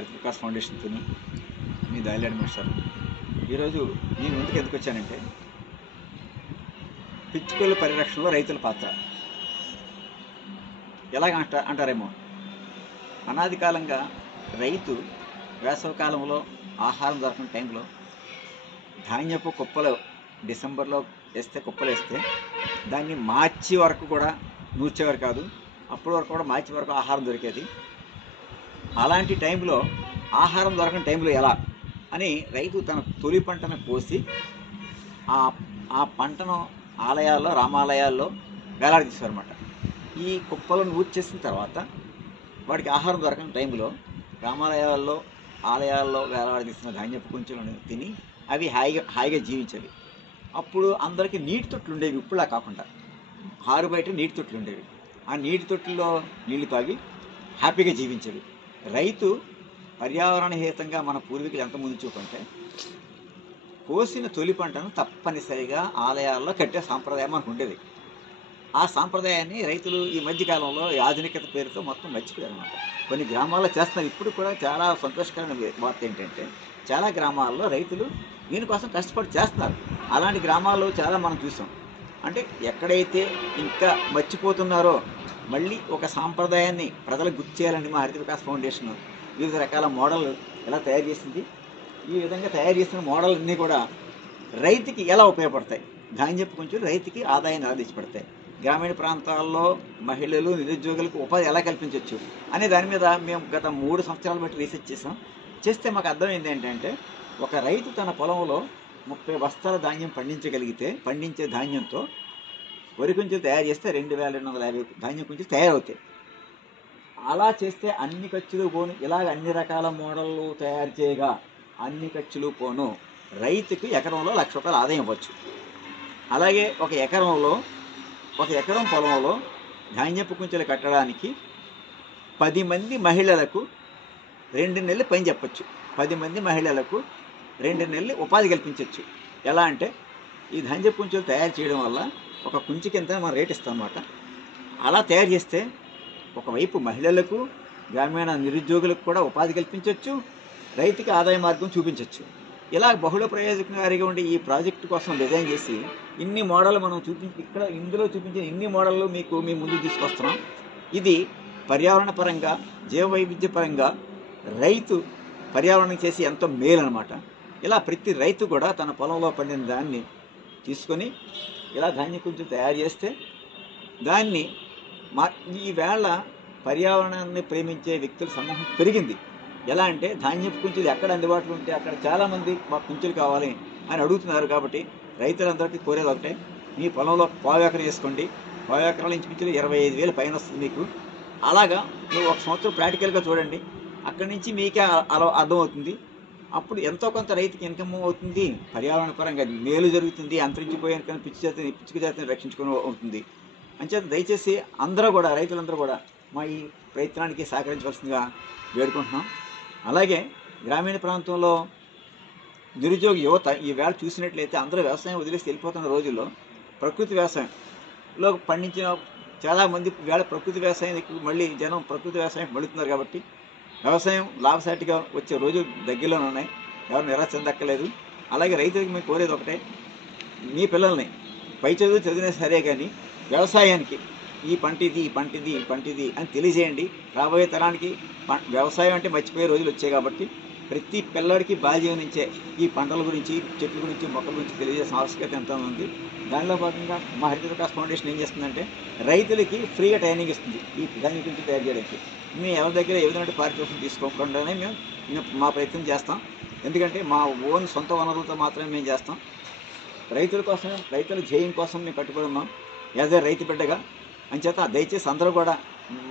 హరిత వికాస్ ఫౌండేషన్తో మీ దాయిలాడి మాస్టర్. ఈరోజు నేను ముందుకు ఎందుకు వచ్చానంటే, పిచ్చుకల పరిరక్షణలో రైతుల పాత్ర ఎలాగ అంటారేమో. అనాది కాలంగా రైతు వేసవకాలంలో ఆహారం దొరకని టైంలో ధాన్యపు కుప్పలు డిసెంబర్లో వేస్తే కుప్పలు వేస్తే దాన్ని మార్చి వరకు కూడా నూర్చేవారు కాదు. అప్పటి వరకు కూడా మార్చి వరకు ఆహారం దొరికేది. అలాంటి టైంలో ఆహారం దొరకని టైంలో ఎలా అని రైతు తన తొలి పంటను కోసి ఆ పంటను ఆలయాల్లో రామాలయాల్లో వేలాడదీశారన్నమాట. ఈ కుప్పలను ఊడ్చేసిన తర్వాత వాడికి ఆహారం దొరకని టైంలో రామాలయాల్లో ఆలయాల్లో వేలాడదీసిన ధాన్యపు కొంచెలను తిని అవి హాయిగా జీవించేవి. అప్పుడు అందరికీ నీటి తొట్లు ఉండేవి, ఇప్పుడులా కాకుండా ఆరు బయట నీటి తొట్లు ఉండేవి. ఆ నీటి తొట్టుల్లో నీళ్లు తాగి హ్యాపీగా జీవించేవి. రైతు పర్యావరణ హితంగా మన పూర్వీకులు ఎంత ముందు చూపుంటే కోసిన తొలి పంటను తప్పనిసరిగా ఆలయాల్లో కట్టే సాంప్రదాయం మనకు ఉండేది. ఆ సాంప్రదాయాన్ని రైతులు ఈ మధ్యకాలంలో ఆధునికత పేరుతో మొత్తం మర్చిపోయారు అన్నమాట. కొన్ని గ్రామాల్లో చేస్తున్నారు. ఇప్పుడు కూడా చాలా సంతోషకరమైన వార్త ఏంటంటే, చాలా గ్రామాల్లో రైతులు దీనికోసం కష్టపడి చేస్తున్నారు. అలాంటి గ్రామాల్లో చాలా మనం చూసాం. అంటే ఎక్కడైతే ఇంకా మర్చిపోతున్నారో మళ్ళీ ఒక సాంప్రదాయాన్ని ప్రజలకు గుర్తు చేయాలని మా హరిత వికాస్ ఫౌండేషన్ వివిధ రకాల మోడల్ ఎలా తయారు చేసింది. ఈ విధంగా తయారు చేసిన మోడల్ అన్నీ కూడా రైతుకి ఎలా ఉపయోగపడతాయి, ధాన్యపు కొంచెం రైతుకి ఆదాయాన్ని ఎలా తెచ్చిపెడతాయి, గ్రామీణ ప్రాంతాల్లో మహిళలు నిరుద్యోగులకు ఉపాధి ఎలా కల్పించవచ్చు అనే దాని మీద మేము గత 3 సంవత్సరాలు బట్టి రీసెర్చ్ చేస్తే మాకు అర్థమైంది ఏంటంటే, ఒక రైతు తన పొలంలో 30 బస్తాల ధాన్యం పండించే ధాన్యంతో వరి కుంచెలు తయారు చేస్తే 2250 ధాన్యం కుంచెలు తయారవుతాయి. అలా చేస్తే అన్ని ఖర్చులు పోను. ఇలాగ అన్ని రకాల మోడళ్ళు తయారు చేయగా అన్ని ఖర్చులు పోను రైతుకి ఎకరంలో ₹1,00,000 ఆదాయం ఇవ్వచ్చు. అలాగే ఒక ఎకరం పొలంలో ధాన్యపు కుంచెలు కట్టడానికి 10 మంది మహిళలకు 2 నెలలు పని చెప్పచ్చు. 10 మంది మహిళలకు 2 నెలలు ఉపాధి కల్పించవచ్చు. ఎలా అంటే, ఈ ధాన్యపు కుంచెలు తయారు చేయడం వల్ల ఒక కుంచెకి ఎంత మనం రేట్ ఇస్తాం అన్నమాట. అలా తయారు చేస్తే ఒకవైపు మహిళలకు గ్రామీణ నిరుద్యోగులకు కూడా ఉపాధి కల్పించవచ్చు, రైతుకి ఆదాయ మార్గం చూపించవచ్చు. ఇలా బహుళ ప్రయోజనకారిగా ఉండే ఈ ప్రాజెక్టు కోసం డిజైన్ చేసి ఇన్ని మోడల్ మనం ఇందులో చూపించిన ఇన్ని మోడళ్ళు మీ ముందు తీసుకొస్తున్నాం. ఇది పర్యావరణ పరంగా, జీవ వైవిధ్య పరంగా రైతు పర్యావరణం చేసి ఎంతో మేలు అనమాట. ఇలా ప్రతి రైతు కూడా తన పొలంలో పండిన దాన్ని తీసుకొని ఇలా ధాన్యం కొంచెం తయారు చేస్తే దాన్ని ఈవేళ పర్యావరణాన్ని ప్రేమించే వ్యక్తుల సమూహం పెరిగింది. ఎలా అంటే, ధాన్యపు కుంచెలు ఎక్కడ అందుబాటులో ఉంటే అక్కడ చాలామంది మాకు కుంచెలు కావాలి అని అడుగుతున్నారు. కాబట్టి రైతులందరికీ కోరేది ఒకటే, మీ పొలంలో 1/4 ఎకరం వేసుకోండి. 1/4 ఎకరాల ఇంచుమించులు 25,000 పైన వస్తుంది మీకు. అలాగా నువ్వు ఒక సంవత్సరం ప్రాక్టికల్గా చూడండి, అక్కడి నుంచి మీకే అర్థమవుతుంది. అప్పుడు ఎంతో కొంత రైతుకి ఇన్కమ్ అవుతుంది, పర్యావరణ పరంగా మేలు జరుగుతుంది, అంతరించిపోయాక పిచ్చుక జాతిని రక్షించుకుని అవుతుంది. అంచేత దయచేసి రైతులందరూ కూడా మా ఈ ప్రయత్నానికి సహకరించవలసిందిగా వేడుకుంటున్నాం. అలాగే గ్రామీణ ప్రాంతంలో నిరుద్యోగ యువత ఈవేళ చూసినట్లయితే అందరూ వ్యవసాయం వదిలేసి వెళ్ళిపోతున్న రోజుల్లో ప్రకృతి వ్యవసాయంలో పండించిన చాలామంది వేళ ప్రకృతి వ్యవసాయానికి మళ్ళీ జనం ప్రకృతి వ్యవసాయం మళ్ళుతున్నారు. కాబట్టి వ్యవసాయం లాభసాటిగా వచ్చే రోజులు దగ్గరలోనే ఉన్నాయి. ఎవరు నిరాశ చెందక్కర్లేదు. అలాగే రైతులకు మేము కోరేది ఒకటే, మీ పిల్లల్ని పై చదివినా సరే కానీ వ్యవసాయానికి ఈ పంటిది అని తెలియజేయండి. రాబోయే తరానికి వ్యవసాయం అంటే మర్చిపోయే రోజులు వచ్చాయి. కాబట్టి ప్రతి పిల్లడికి బాల్యం నుంచే ఈ పంటల గురించి, చెట్ల గురించి, మొక్కల గురించి తెలియజేసిన ఆవశ్యకత ఎంతో ఉంది. దానిలో భాగంగా మా హరిత వికాస్ ఫౌండేషన్ ఏం చేస్తుందంటే, రైతులకి ఫ్రీగా ట్రైనింగ్ ఇస్తుంది ఈ ధాన్యం గురించి తయారు చేయడానికి. మేము ఎవరి దగ్గర ఏ విధమైన పారితోషికం తీసుకోకుండానే మేము మా ప్రయత్నం చేస్తాం. ఎందుకంటే మా సొంత వనరులతో మాత్రమే మేము చేస్తాం. రైతుల ధ్యేయం కోసం మేము కట్టుబడి ఉన్నాం యాజ్ ఏ రైతు బిడ్డగా. అంచేత దయచేసి అందరూ కూడా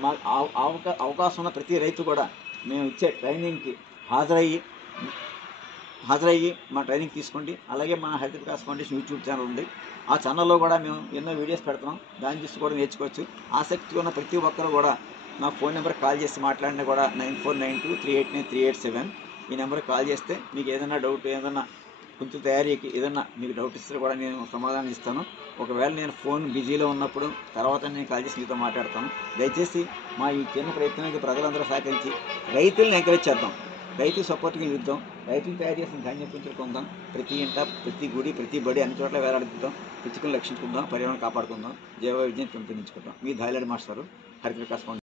మా అవకాశం ఉన్న ప్రతి రైతు కూడా మేము ఇచ్చే ట్రైనింగ్కి హాజరయ్యి మా ట్రైనింగ్ తీసుకోండి. అలాగే మా హరిత వికాస్ ఫౌండేషన్ యూట్యూబ్ ఛానల్ ఉంది. ఆ ఛానల్లో కూడా మేము ఎన్నో వీడియోస్ పెడుతున్నాం. దాన్ని చూసి కూడా నేర్చుకోవచ్చు. ఆసక్తి ఉన్న ప్రతి ఒక్కరు కూడా నా ఫోన్ నెంబర్కి కాల్ చేసి మాట్లాడినా కూడా 9492389387 ఈ నెంబర్కి కాల్ చేస్తే మీకు ఏదైనా డౌట్, ఏదైనా కొంచెం తయారీకి ఏదైనా మీకు డౌట్ ఇస్తే కూడా నేను సమాధానం ఇస్తాను. ఒకవేళ నేను ఫోన్ బిజీలో ఉన్నప్పుడు తర్వాత నేను కాల్ చేసి మీతో మాట్లాడతాను. దయచేసి మా ఈ చిన్న ప్రయత్నానికి ప్రజలందరూ సహకరించి రైతులను ఎంకరేజ్ చేద్దాం. రైతు సపోర్ట్కి నిలుద్దాం. రైతులు తయారు చేసిన ధాన్యం పుంజులు కొందాం. ప్రతి ఇంట, ప్రతి గుడి, ప్రతి బడి అన్ని చోట్ల వేలాడుతుందాం. పిచ్చుకలను రక్షించుకుందాం, పర్యావరణం కాపాడుకుందాం, జీవ వైవిధ్యం పెంపొందించుకుందాం. మీ ధాయిలాడి మాస్టారు, హరిత వికాస్ ఫౌండేషన్.